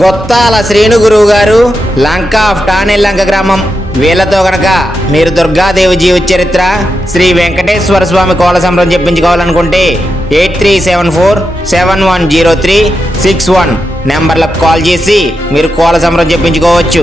గొత్తాల శ్రీను గురువు గారు, లంక ఆఫ్ టానెల్లంక గ్రామం. వీళ్ళతో గనక మీరు దుర్గాదేవి జీవిత చరిత్ర, శ్రీ వెంకటేశ్వర స్వామి కోల సంబరం చెప్పించుకోవాలనుకుంటే 8374710361 నెంబర్లకు కాల్ చేసి మీరు కోల సంబరం చెప్పించుకోవచ్చు.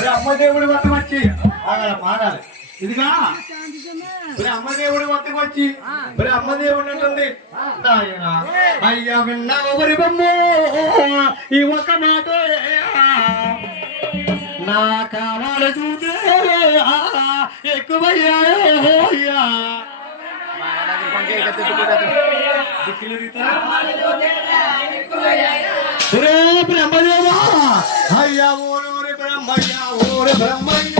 బ్రహ్మదేవుడి వద్దకు వచ్చి మారాలి. ఇదిగా బ్రహ్మదేవుడి వద్దకు వచ్చి బ్రహ్మదేవుడు అంటుంది, అయ్యా విన్నావు వరి బొమ్మ ఈ ఒక్క మాట నా కావాలి చూస్తే ఎక్కువయ్యా బ్రహ్మదేవా అయ్యా ఓరే బ్రహ్మయ్యా ఓరే బ్రహ్మయ్య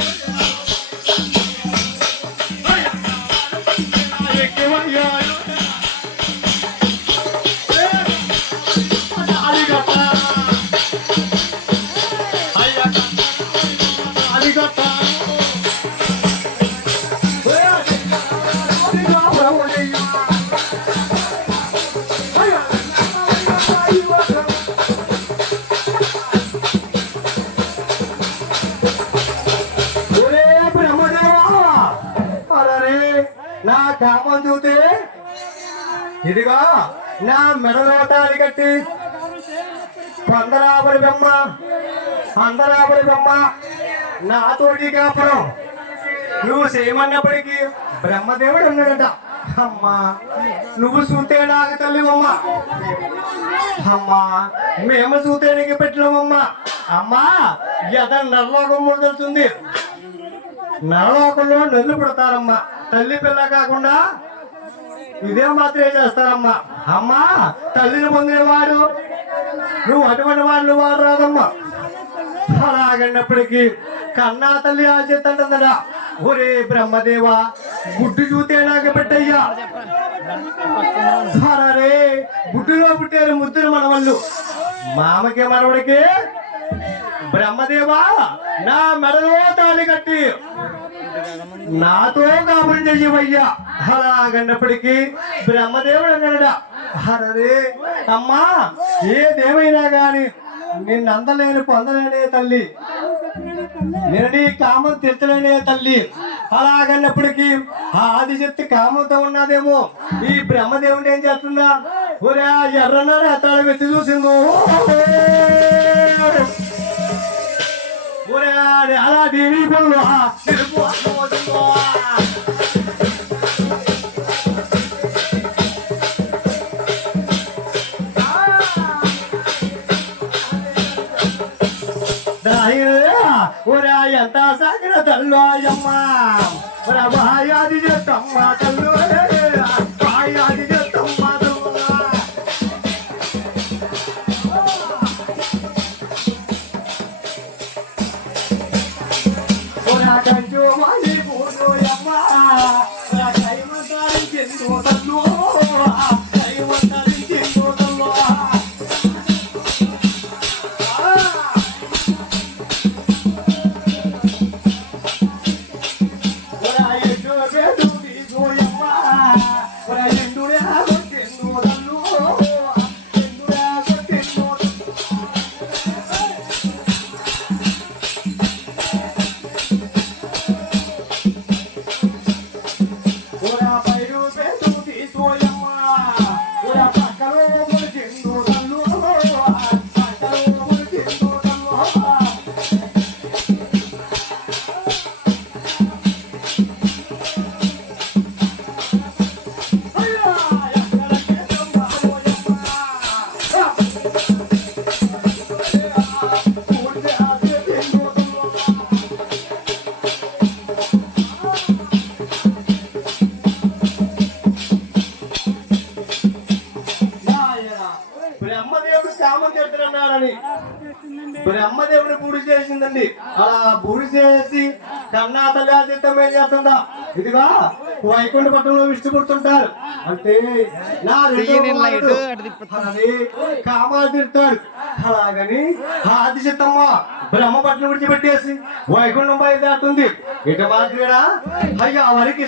ఎక్కువయ్యా నా కామం చూస్తే ఇదిగా నా మెడలోటాలు కట్టి పందరాబడి బొమ్మ అందరాబడి బొమ్మ నాతోటి కాపురం నువ్వు చేయమన్నప్పటికీ బ్రహ్మదేవుడు అన్నాడట, అమ్మా నువ్వు చూస్తే నాకు తల్లి బొమ్మ, అమ్మా మేము చూతేనికి పెట్టినమ్మా, అమ్మా ఎద నరలోకం ముడుతుంది, నరలోకంలో నెల్లు పుడతారమ్మా, తల్లి పిల్ల కాకుండా ఇదే మాత్రమే చేస్తారమ్మా, అమ్మా తల్లిని పొందినవాడు నువ్వు అటువంటి వాడిని వాడు రాదమ్మా. అలాగన్నప్పటికీ కన్నా తల్లి ఆచేతంటుందడా, ఒరే బ్రహ్మదేవా గుడ్డు చూతే నాకు పెట్టయ్యా, అరే గుడ్డులో పుట్టారు ముద్దులు మనవళ్ళు, మామకే మనవడికి బ్రహ్మదేవా నా మెడలో తాళి కట్టి నాతో కాపురం చెయ్యవయ్యా. అలాగన్నప్పటికీ బ్రహ్మదేవుడు అన్నాడా, అరే అమ్మా ఏదేమైనా గాని నిన్ను అందలేని పొందలేనే తల్లి, నేను నీ కామం తీర్చలేనే తల్లి. అలాగన్నప్పటికీ ఆ ఆదిశక్తి కామంతో ఉన్నదేమో, ఈ బ్రహ్మదేవుడు ఏం చేస్తుందా, ఒరే ఎర్రన్నాడు అతడు వెతి చూసిందో, ఒరే అలా దేవి పనులు ఒరే ఎంత సాగిన తల్లు అయ్యమ్మ, ఒరే బాయాది చేస్తమ్మ తల్లు, బాయాది చేస్తమ్మ తల్లు. చిందో తల్లు దైవతరించిందో తల్లు బ్రహ్మదేవుడు కామం చెప్తున్నాడని బ్రహ్మదేవుడు పూడి చేసిందండి. అలా పూడి చేసి కన్నా తల్లి ఆదిత్యం ఏం చేస్తుందా, ఇదిగా వైకుంఠ పట్టణంలో విష్ణుపుడుతుంటారు అంటే నా కామాలు తిడతాడు. అలాగని ఆదిశతమ్మ బ్రహ్మపట్నం విడిచిపెట్టేసి వైకుంఠం బయలుదేరుతుంది. ఇట మాత్రమేనా అయ్యా వరికి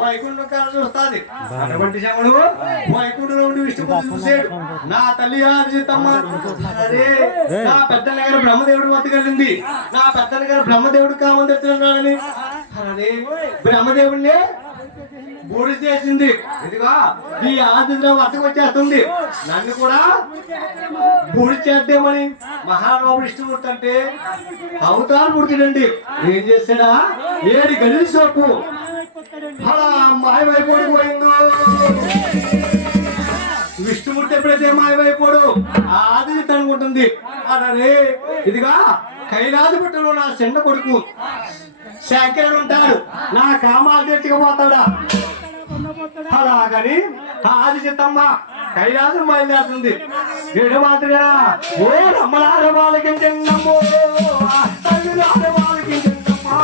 వైకుంఠం కాలం చూస్తాది. అటువంటి శముడు వైకుంఠంలో ఉండి విష్ణుమూర్తి చూసాడు. నా తల్లి ఆదిశతమ్మ అరే నా పెద్దల గారు బ్రహ్మదేవుడు వద్దకెళ్ళింది. నా పెద్దల గారు బ్రహ్మదేవుడు కామం తెచ్చున్నాడని అరే బ్రహ్మదేవుడిని బూడి చేసింది. ఇదిగా ఈ ఆదిలో వద్దకు వచ్చేస్తుంది. నన్ను కూడా బూడి చేద్దామని మహానుభావుడు విష్ణుమూర్తి అంటే అవతారం పుడుతుందండి. ఏం చేశాడా 7 గడిల సోపు అలా మాయమైపోయిందో. విష్ణుమూర్తి ఎప్పుడైతే మాయమైపోడు ఆది అనుకుంటుంది. అరే ఇదిగా కైలాస పట్టణంలో నా చిన్న కొడుకు శంకరుడు ఉంటాడు. నా కామాలు తెచ్చుకుపోతాడా అలాగని ఆదిశతమ్మ కైలాసం బయలుదేరుతుంది. ఏడు మాత్రమేనా ఓ రమ్మలారవాళ్ళకి చిన్నమ్మో తల్లిలారవాళ్ళకి చిన్నమ్మా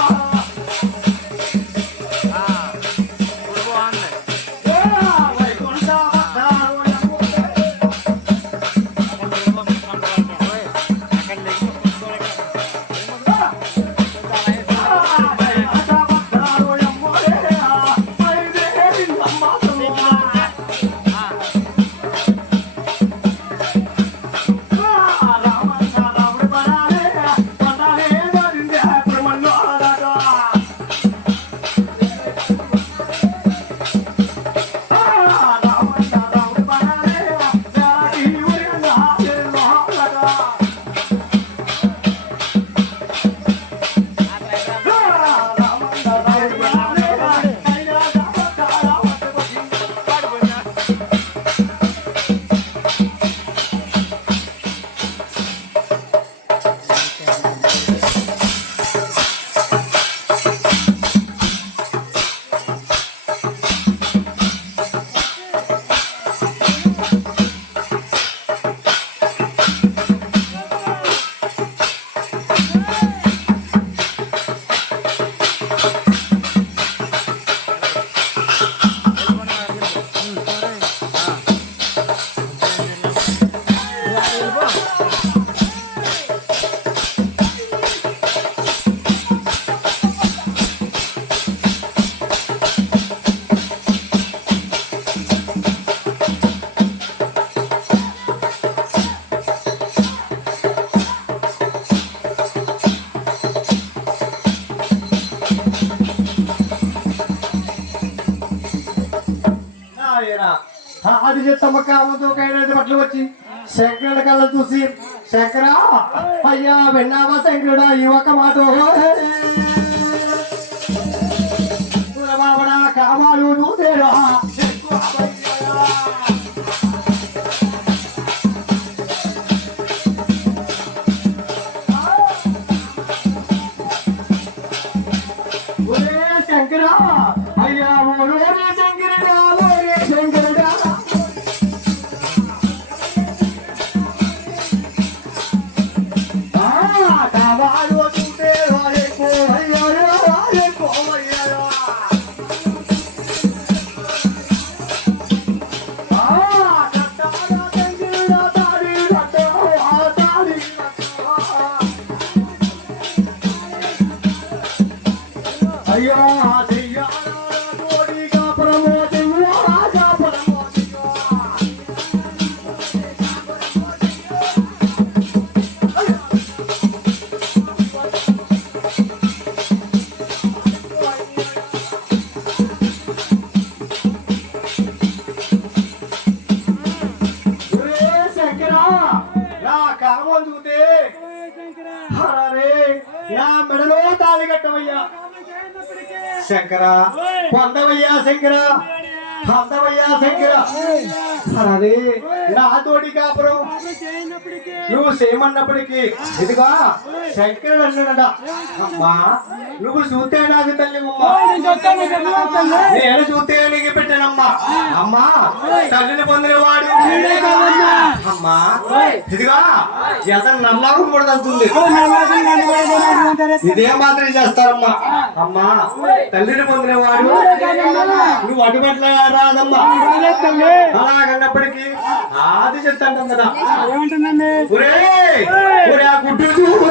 అది చెత్తమ్మ కామతో కైనది బట్టలు వచ్చి శంకరుడి కళ్ళ చూసి శంకరా అయ్యా విన్నావా శంకరుడా ఈ ఒక్క మాట బాబడా కామాలు నువ్వేరా శంకరా అయ్యా ఓరే శంకరుడా ఓరే శంకరుడా కావాలు చూస్తే అయ్యో నా మెడలో తాళి కట్టవయ్యా శంకరా పొందవయ్యా శంకరా పొందవయ్యా శంకరా అరే నా తోడి కాపురం నువ్వు చేయమన్నప్పటికీ ఇదిగా శంకరుడు అన్నాడట అమ్మా నువ్వు చూస్తే నాకు తల్లి నేను చూస్తే నీకు పెట్టానమ్మా అమ్మా తల్లిని పొందినవాడు అమ్మా ఇదిగా ఎంత నమ్మకం పడుతుంది ఇదే మాత్రం చేస్తారమ్మా అమ్మా తల్లిని పొందినవాడు నువ్వు అడ్డుపట్ల రాదమ్మా అలాగన్నప్పటికీ ఆది చెప్తాంటాం కదా ఏమంటుందండి ఒరే ఒరే ఆ గుడ్డు చూపు